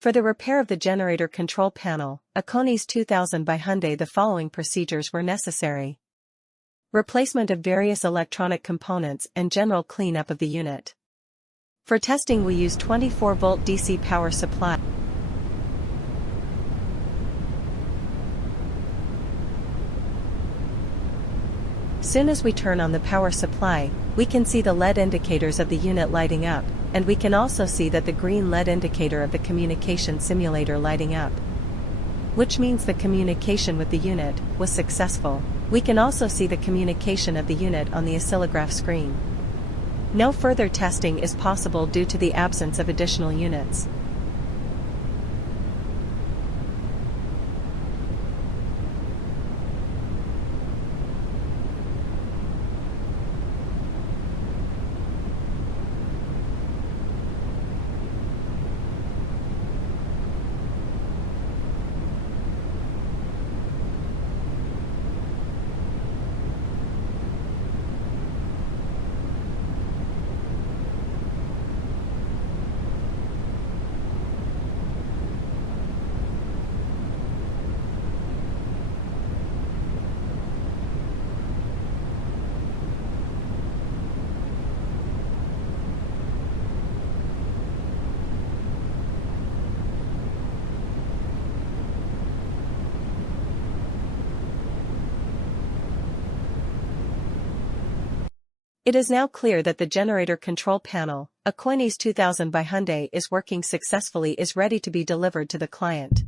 For the repair of the generator control panel, Aconis 2000 by Hyundai, the following procedures were necessary. Replacement of various electronic components and general cleanup of the unit. For testing we use 24-volt DC power supply. Soon as we turn on the power supply, we can see the LED indicators of the unit lighting up, and we can also see that the green LED indicator of the communication simulator lighting up, which means the communication with the unit was successful. We can also see the communication of the unit on the oscillograph screen. No further testing is possible due to the absence of additional units. It is now clear that the generator control panel, Aconis 2000 by Hyundai, is working successfully, is ready to be delivered to the client.